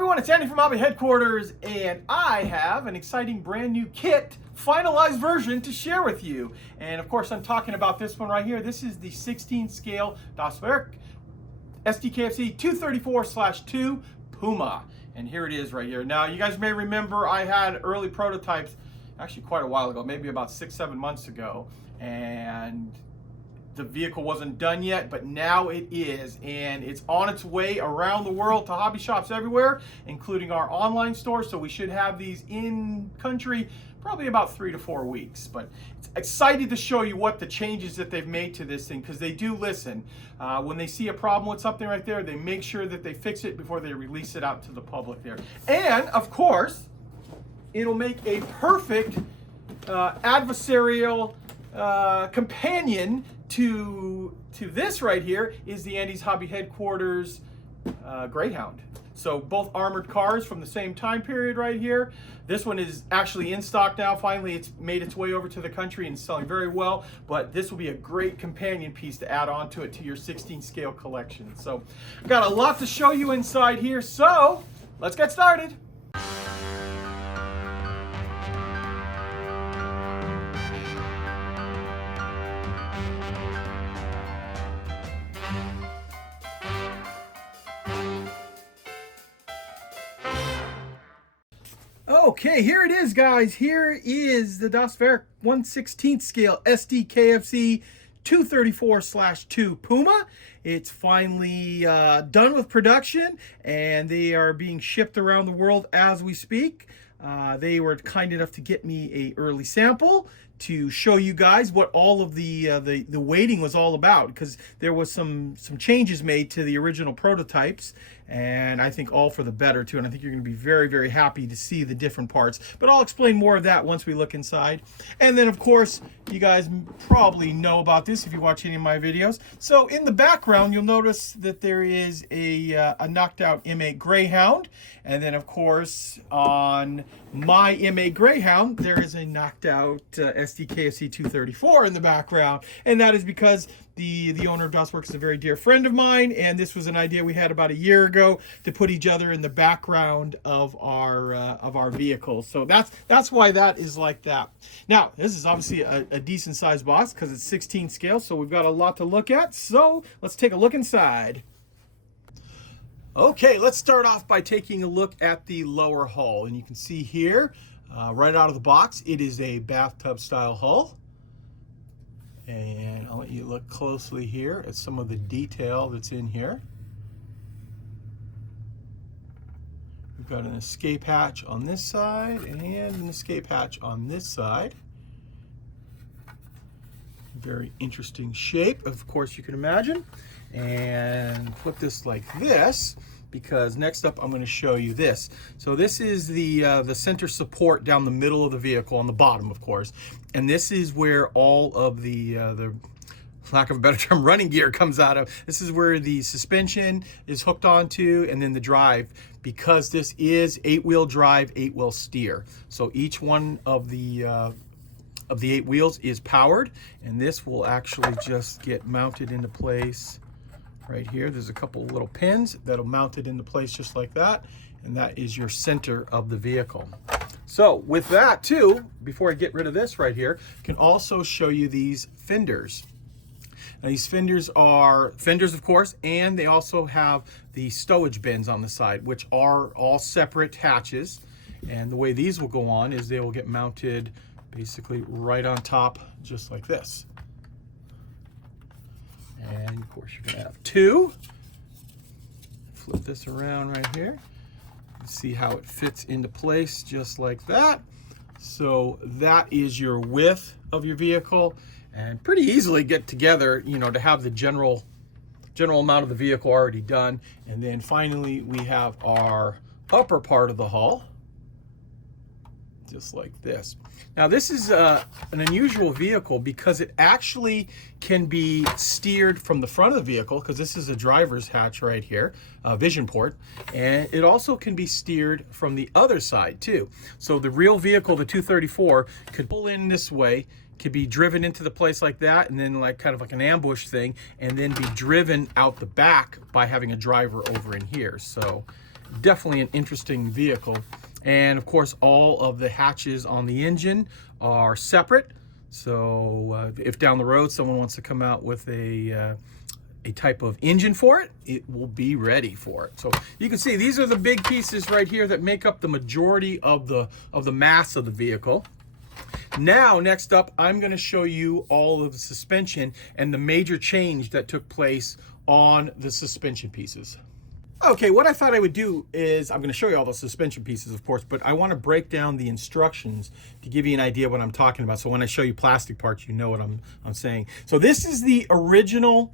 everyone, it's Andy from Hobby Headquarters, and I have an exciting brand new kit, finalized version to share with you. And of course, I'm talking about this one right here. This is the 16 scale Werk Sd.Kfz.234/2 Puma. And here it is right here. Now, you guys may remember I had early prototypes, actually quite a while ago, maybe about 6-7 months ago. And the vehicle wasn't done yet, but now it is, and it's on its way around the world to hobby shops everywhere, including our online store. So we should have these in country probably about 3 to 4 weeks. But it's excited to show you what the changes that they've made to this thing, because they do listen. When they see a problem with something right there, they make sure that they fix it before they release it out to the public there. And of course, it'll make a perfect adversarial companion to this right here is the Andy's Hobby Headquarters Greyhound. So both armored cars from the same time period right here. This one is actually in stock now. Finally, it's made its way over to the country and selling very well. But this will be a great companion piece to add on to it to your 16 scale collection. So I've got a lot to show you inside here. So let's get started. Okay, here it is, guys. Here is the Werk 1/16 scale Sd.Kfz.234/2 Puma. It's finally done with production, and they are being shipped around the world as we speak. They were kind enough to get me an early sample to show you guys what all of the waiting was all about, because there was some changes made to the original prototypes, and I think all for the better too. And I think you're going to be very, very happy to see the different parts. But I'll explain more of that once we look inside. And then, of course, you guys probably know about this if you watch any of my videos. So in the background, you'll notice that there is a knocked out M8 Greyhound. And then, of course, on my M8 Greyhound, there is a knocked out Sd.Kfz.234 in the background. And that is because the owner of Werk is a very dear friend of mine, and this was an idea we had about a year ago to put each other in the background of our vehicles. So that's why that is like that. Now, this is obviously a decent sized box because it's 16 scale, so we've got a lot to look at. So let's take a look inside. Okay, let's start off by taking a look at the lower hull, and you can see here right out of the box it is a bathtub style hull. And I'll let you look closely here at some of the detail that's in here. We've got an escape hatch on this side and an escape hatch on this side. Very interesting shape, of course, you can imagine. And flip this like this, because next up I'm going to show you this. So this is the center support down the middle of the vehicle, on the bottom, of course. And this is where all of the lack of a better term, running gear comes out of. This is where the suspension is hooked onto, and then the drive, because this is 8-wheel drive, 8-wheel steer. So each one of the 8 wheels is powered, and this will actually just get mounted into place right here. There's a couple little pins that'll mount it into place just like that, and that is your center of the vehicle. So with that too, before I get rid of this right here, I can also show you these fenders. Now these fenders are fenders, of course, and they also have the stowage bins on the side, which are all separate hatches. And the way these will go on is they will get mounted basically right on top, just like this. And of course you're gonna have two. Flip this around right here. See how it fits into place just like that. So that is your width of your vehicle, and pretty easily get together, you know, to have the general amount of the vehicle already done. And then finally we have our upper part of the hull, just like this. Now this is an unusual vehicle because it actually can be steered from the front of the vehicle, because this is a driver's hatch right here, vision port, and it also can be steered from the other side too. So the real vehicle, the 234, could pull in this way, could be driven into the place like that, and then like kind of like an ambush thing, and then be driven out the back by having a driver over in here. So definitely an interesting vehicle. And of course, all of the hatches on the engine are separate. So if down the road someone wants to come out with a type of engine for it, it will be ready for it. So you can see these are the big pieces right here that make up the majority of the mass of the vehicle. Now, next up, I'm going to show you all of the suspension and the major change that took place on the suspension pieces. Okay, what I thought I would do is, I'm going to show you all the suspension pieces, of course, but I want to break down the instructions to give you an idea what I'm talking about. So when I show you plastic parts, you know what I'm saying. So this is the original,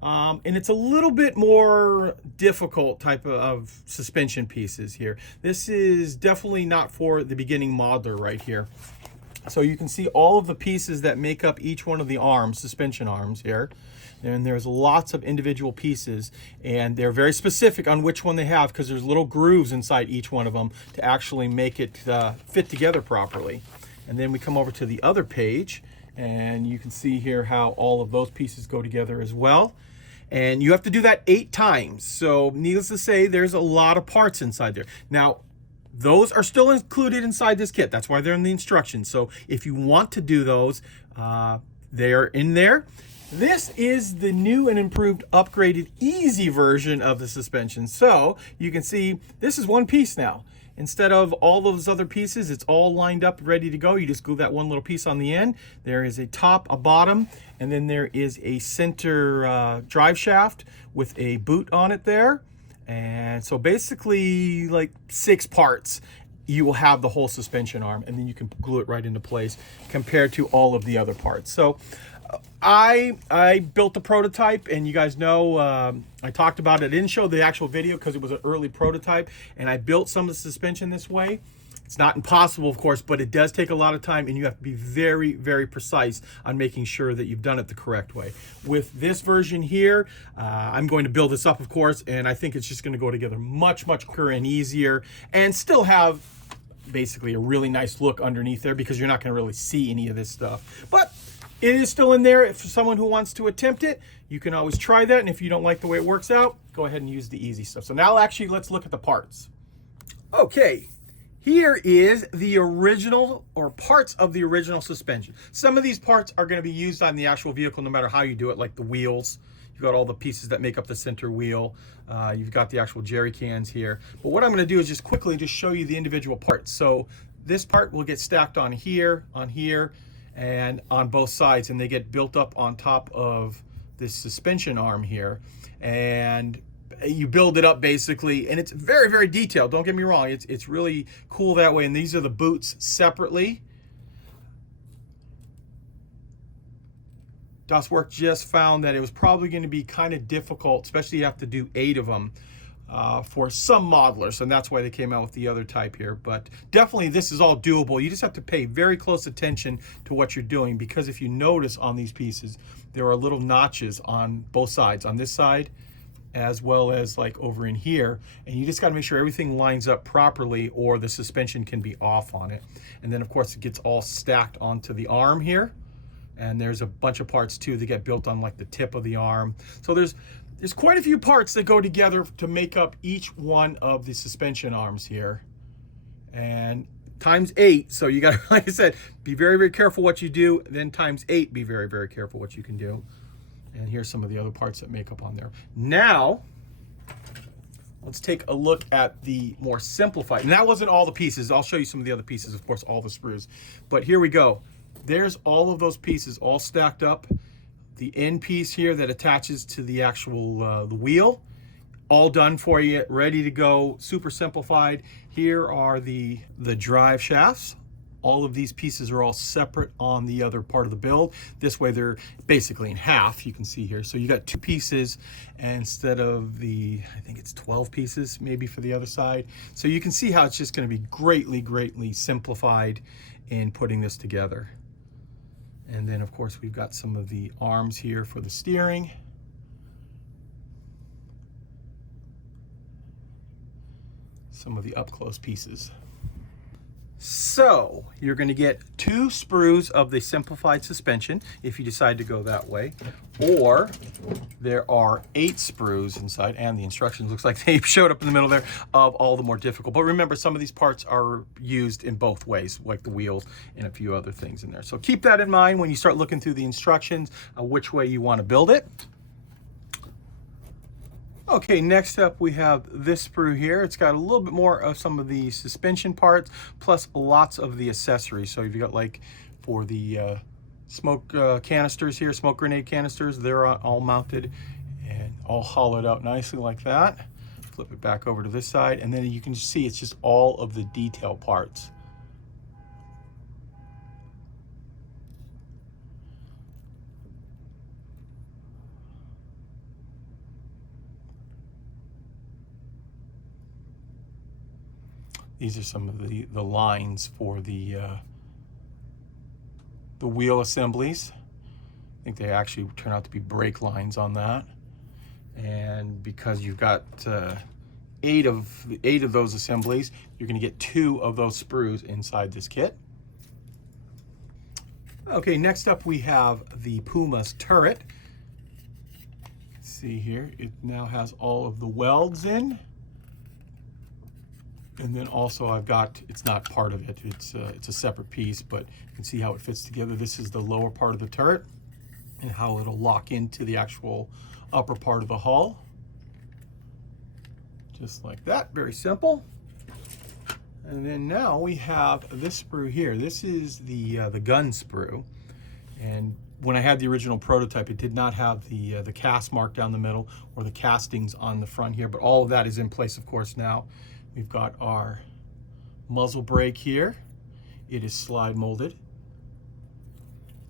and it's a little bit more difficult type of suspension pieces here. This is definitely not for the beginning modeler right here. So you can see all of the pieces that make up each one of the arms, suspension arms here. And there's lots of individual pieces, and they're very specific on which one they have because there's little grooves inside each one of them to actually make it fit together properly. And then we come over to the other page, and you can see here how all of those pieces go together as well. And you have to do that 8 times. So needless to say, there's a lot of parts inside there. Now, those are still included inside this kit. That's why they're in the instructions. So if you want to do those, they're in there. This is the new and improved, upgraded, easy version of the suspension. So you can see this is one piece now. Instead of all those other pieces, it's all lined up, ready to go. You just glue that one little piece on the end. There is a top, a bottom, and then there is a center drive shaft with a boot on it there. And so basically like 6 parts, you will have the whole suspension arm, and then you can glue it right into place compared to all of the other parts. So I built the prototype, and you guys know I talked about it. I didn't show the actual video because it was an early prototype, and I built some of the suspension this way. It's not impossible, of course, but it does take a lot of time, and you have to be very, very precise on making sure that you've done it the correct way. With this version here, I'm going to build this up, of course, and I think it's just going to go together much, much quicker and easier, and still have basically a really nice look underneath there because you're not going to really see any of this stuff. But it is still in there. For someone who wants to attempt it, you can always try that, and if you don't like the way it works out, go ahead and use the easy stuff. So now actually let's look at the parts. Okay. Here is the original, or parts of the original suspension. Some of these parts are going to be used on the actual vehicle no matter how you do it, like the wheels. You've got all the pieces that make up the center wheel. You've got the actual jerry cans here. But what I'm going to do is just quickly just show you the individual parts. So this part will get stacked on here, and on both sides, and they get built up on top of this suspension arm here. And you build it up basically, and it's very, very detailed. Don't get me wrong, it's really cool that way. And these are the boots separately. Werk just found that it was probably going to be kind of difficult, especially you have to do 8 of them for some modelers, and that's why they came out with the other type here. But definitely this is all doable. You just have to pay very close attention to what you're doing, because if you notice on these pieces, there are little notches on both sides, on this side as well as like over in here, and you just got to make sure everything lines up properly or the suspension can be off on it. And then of course it gets all stacked onto the arm here, and there's a bunch of parts too that get built on like the tip of the arm. So there's quite a few parts that go together to make up each one of the suspension arms here, and times 8. So you got to, like I said, be very, very careful what you do. Then times 8, be very, very careful what you can do. And here's some of the other parts that make up on there. Now, let's take a look at the more simplified. And that wasn't all the pieces. I'll show you some of the other pieces, of course, all the screws. But here we go. There's all of those pieces all stacked up. The end piece here that attaches to the actual the wheel, all done for you, ready to go, super simplified. Here are the drive shafts. All of these pieces are all separate on the other part of the build. This way they're basically in half, you can see here. So you got 2 pieces instead of the, I think it's 12 pieces maybe for the other side. So you can see how it's just going to be greatly, greatly simplified in putting this together. And then of course we've got some of the arms here for the steering. Some of the up close pieces. So you're going to get 2 sprues of the simplified suspension if you decide to go that way, or there are 8 sprues inside, and the instructions looks like they showed up in the middle there, of all the more difficult. But remember, some of these parts are used in both ways, like the wheels and a few other things in there. So keep that in mind when you start looking through the instructions, which way you want to build it. Okay, next up we have this sprue here. It's got a little bit more of some of the suspension parts, plus lots of the accessories. So you've got, like, for the smoke canisters here, smoke grenade canisters, they're all mounted and all hollowed out nicely like that. Flip it back over to this side, and then you can see it's just all of the detail parts. These are some of the lines for the wheel assemblies. I think they actually turn out to be brake lines on that. And because you've got 8 of those assemblies, you're going to get 2 of those sprues inside this kit. Okay, next up we have the Puma's turret. See here, it now has all of the welds in. And then also I've got, it's not part of it, it's a separate piece, but you can see how it fits together. This is the lower part of the turret and how it'll lock into the actual upper part of the hull. Just like that, very simple. And then now we have this sprue here. This is the gun sprue. And when I had the original prototype, it did not have the cast mark down the middle or the castings on the front here, but all of that is in place, of course, now. We've got our muzzle brake here. It is slide molded.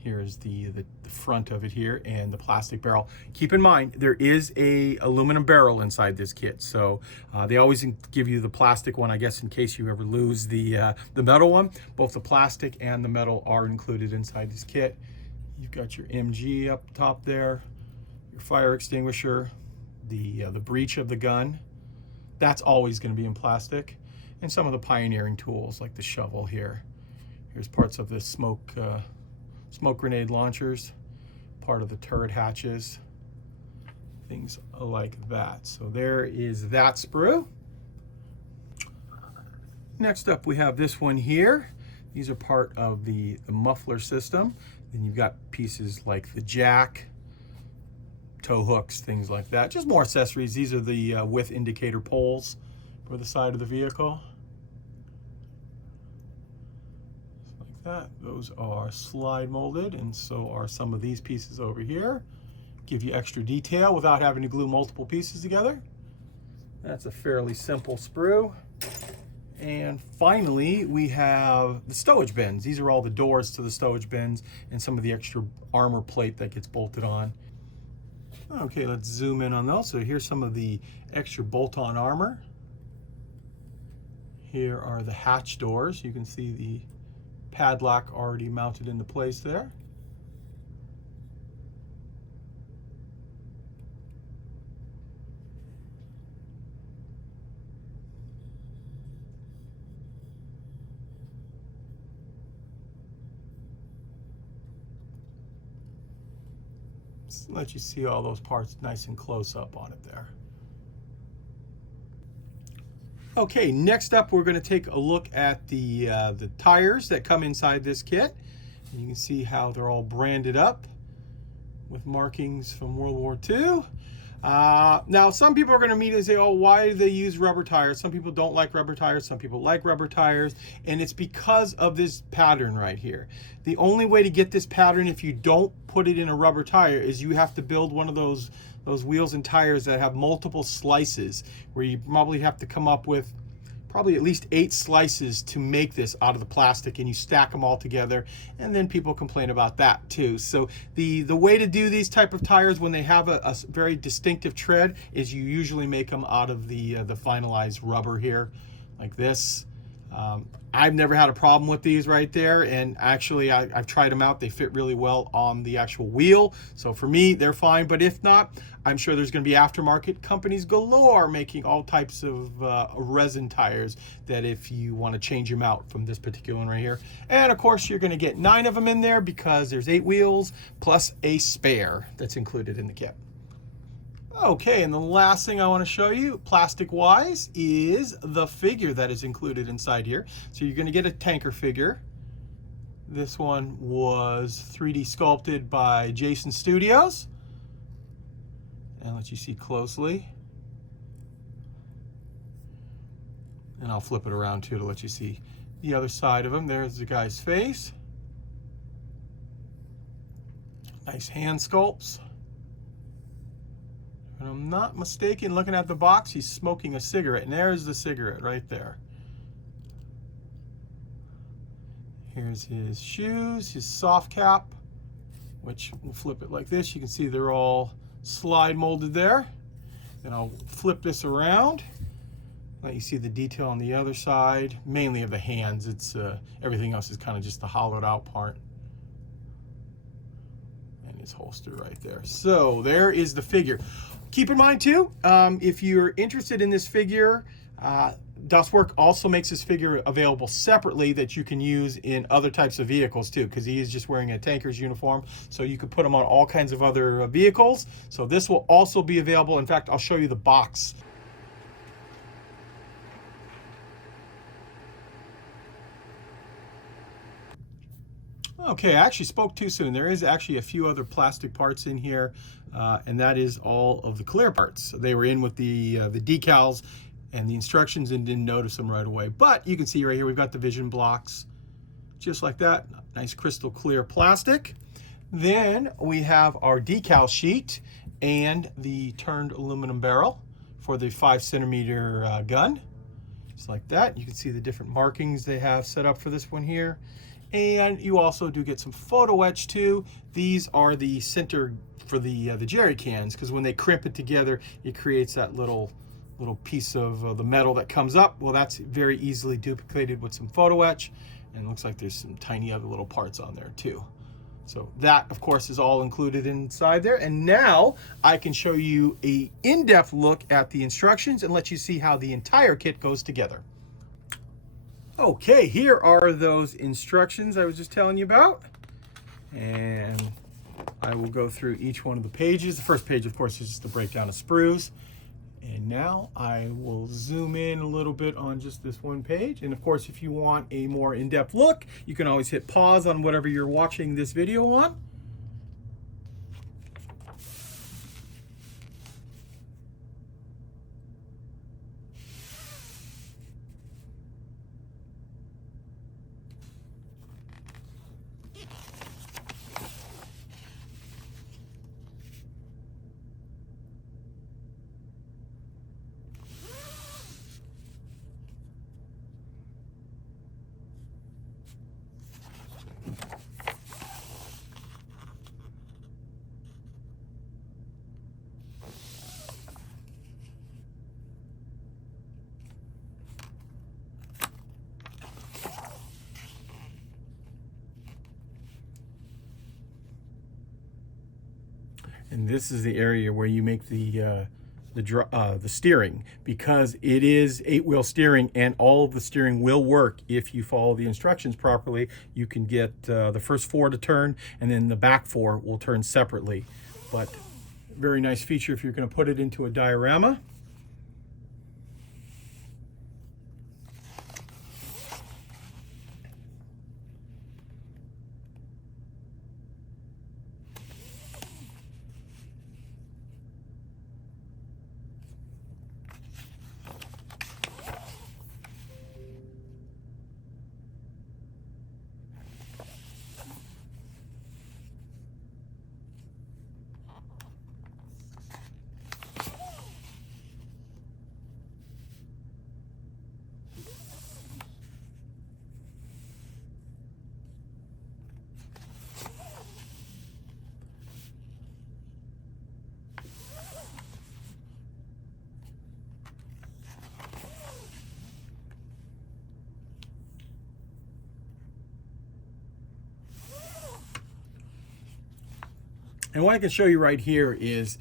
Here is the front of it here and the plastic barrel. Keep in mind, there is a aluminum barrel inside this kit. So they always give you the plastic one, I guess, in case you ever lose the metal one. Both the plastic and the metal are included inside this kit. You've got your MG up top there, your fire extinguisher, the breech of the gun. That's always going to be in plastic, and some of the pioneering tools like the shovel here. Here's parts of the smoke grenade launchers, part of the turret hatches, things like that. So there is that sprue. Next up we have this one here. These are part of the muffler system. Then you've got pieces like the jack, tow hooks, things like that. Just more accessories. These are the width indicator poles for the side of the vehicle. Just like that. Those are slide molded, and so are some of these pieces over here. Give you extra detail without having to glue multiple pieces together. That's a fairly simple sprue. And finally, we have the stowage bins. These are all the doors to the stowage bins and some of the extra armor plate that gets bolted on. Okay, let's zoom in on those. So here's some of the extra bolt-on armor. Here are the hatch doors. You can see the padlock already mounted into place there. Let you see all those parts nice and close up on it there. Okay, next up we're going to take a look at the tires that come inside this kit. And you can see how they're all branded up with markings from World War II. Now, some people are going to immediately say, oh, why do they use rubber tires? Some people don't like rubber tires. Some people like rubber tires. And it's because of this pattern right here. The only way to get this pattern, if you don't put it in a rubber tire, is you have to build one of those wheels and tires that have multiple slices, where you probably have to come up with probably at least 8 slices to make this out of the plastic, and you stack them all together, and then people complain about that too. So the way to do these type of tires when they have a very distinctive tread is you usually make them out of the finalized rubber here, like this. I've never had a problem with these right there, and actually I've tried them out. They fit really well on the actual wheel, so for me they're fine. But if not, I'm sure there's going to be aftermarket companies galore making all types of resin tires that if you want to change them out from this particular one right here. And of course you're going to get 9 of them in there because there's 8 wheels plus a spare that's included in the kit. Okay, and the last thing I want to show you, plastic-wise, is the figure that is included inside here. So you're going to get a tanker figure. This one was 3D sculpted by Jason Studios. And let you see closely. And I'll flip it around too to let you see the other side of him. There's the guy's face. Nice hand sculpts. If I'm not mistaken, looking at the box, he's smoking a cigarette, and there's the cigarette right there. Here's his shoes, his soft cap, which we'll flip it like this. You can see they're all slide molded there. Then I'll flip this around. Let you see the detail on the other side, mainly of the hands. It's everything else is kind of just the hollowed out part. And his holster right there. So there is the figure. Keep in mind too, if you're interested in this figure, Werk also makes this figure available separately that you can use in other types of vehicles too, because he is just wearing a tanker's uniform, so you could put him on all kinds of other vehicles. So this will also be available. In fact, I'll show you the box. Okay, I actually spoke too soon. There is actually a few other plastic parts in here, and that is all of the clear parts. They were in with the decals and the instructions and didn't notice them right away. But you can see right here, we've got the vision blocks, just like that. Nice crystal clear plastic. Then we have our decal sheet and the turned aluminum barrel for the 5-centimeter gun. Just like that. You can see the different markings they have set up for this one here. And you also do get some photo etch too. These are the center for the jerry cans, because when they crimp it together, it creates that little piece of the metal that comes up. Well, that's very easily duplicated with some photo etch, and it looks like there's some tiny other little parts on there too. So that, of course, is all included inside there. And now I can show you an in-depth look at the instructions and let you see how the entire kit goes together. Okay, here are those instructions I was just telling you about. And I will go through each one of the pages. The first page, of course, is just a breakdown of sprues. And now I will zoom in a little bit on just this one page. And of course, if you want a more in-depth look, you can always hit pause on whatever you're watching this video on. And this is the area where you make the steering, because it is 8-wheel steering, and all of the steering will work if you follow the instructions properly. You can get the first 4 to turn, and then the back 4 will turn separately. But very nice feature if you're going to put it into a diorama. And what I can show you right here is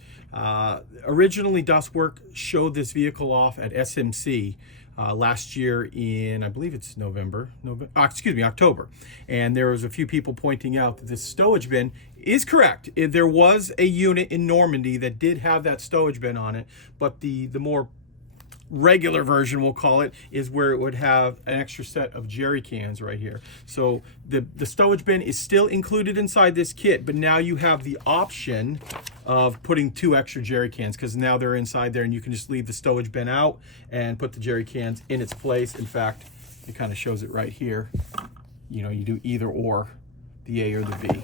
originally Das Werk showed this vehicle off at SMC last year in, I believe it's October. And there was a few people pointing out that this stowage bin is correct. There was a unit in Normandy that did have that stowage bin on it, but the more regular version, we'll call it, is where it would have an extra set of jerry cans right here. So the stowage bin is still included inside this kit, but now you have the option of putting 2 extra jerry cans, because now they're inside there and you can just leave the stowage bin out and put the jerry cans in its place. In fact, it kind of shows it right here. You know, you do either or, the A or the V.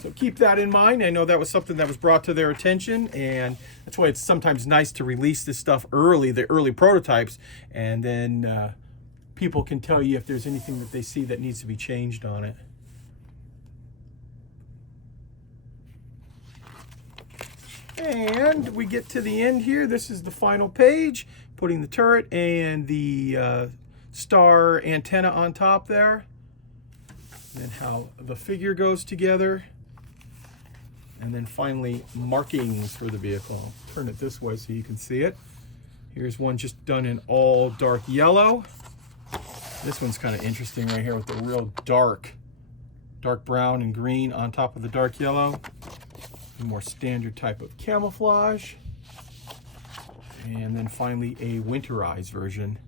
So keep that in mind. I know that was something that was brought to their attention, and that's why it's sometimes nice to release this stuff early, the early prototypes, and then people can tell you if there's anything that they see that needs to be changed on it. And we get to the end here. This is the final page, putting the turret and the star antenna on top there. And then how the figure goes together. And then finally, markings for the vehicle. Turn it this way so you can see it. Here's one just done in all dark yellow. This one's kind of interesting right here with the real dark brown and green on top of the dark yellow. A more standard type of camouflage. And then finally, a winterized version,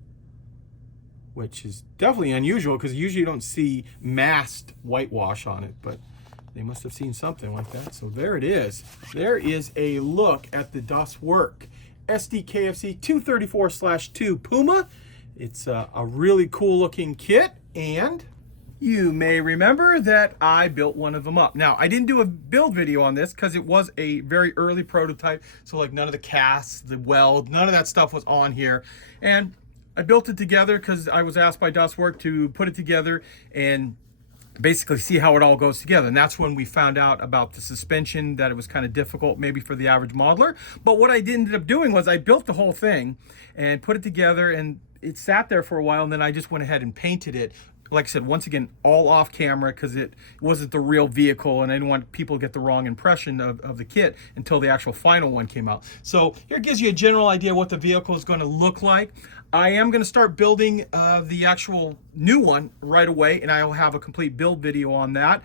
which is definitely unusual because usually you don't see masked whitewash on it, but they must have seen something like that. So there it is. There is a look at the Das Werk Sd.Kfz.234/2 Puma. It's a really cool looking kit, and you may remember that I built one of them up. Now, I didn't do a build video on this because it was a very early prototype, so like none of the casts, the weld, none of that stuff was on here. And I built it together because I was asked by Das Werk to put it together and basically see how it all goes together. And that's when we found out about the suspension, that it was kind of difficult maybe for the average modeler. But what I ended up doing was I built the whole thing and put it together, and it sat there for a while, and then I just went ahead and painted it. Like I said, once again, all off camera because it wasn't the real vehicle, and I didn't want people to get the wrong impression of the kit until the actual final one came out. So here it gives you a general idea what the vehicle is going to look like. I am going to start building the actual new one right away, and I will have a complete build video on that.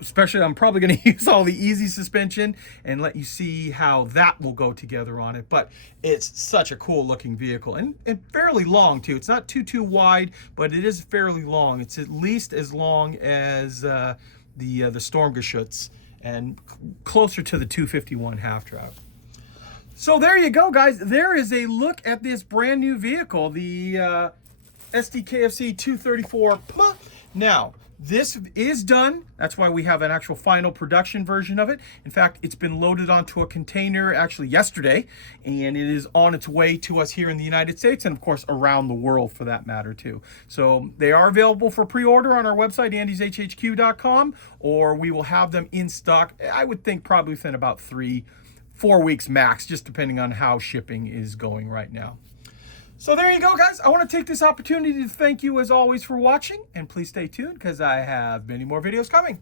Especially, I'm probably going to use all the easy suspension and let you see how that will go together on it. But it's such a cool looking vehicle, and fairly long too. It's not too wide, but it is fairly long. It's at least as long as the Sturmgeschütz and closer to the 251 half-track. So there you go, guys. There is a look at this brand new vehicle, the Sd.Kfz.234 Puma. Now, this is done. That's why we have an actual final production version of it. In fact, it's been loaded onto a container actually yesterday, and it is on its way to us here in the United States, and of course around the world for that matter too. So they are available for pre-order on our website, andyshhq.com, or we will have them in stock, I would think probably within about 3-4 weeks max, just depending on how shipping is going right now. So there you go, guys. I want to take this opportunity to thank you as always for watching, and please stay tuned because I have many more videos coming.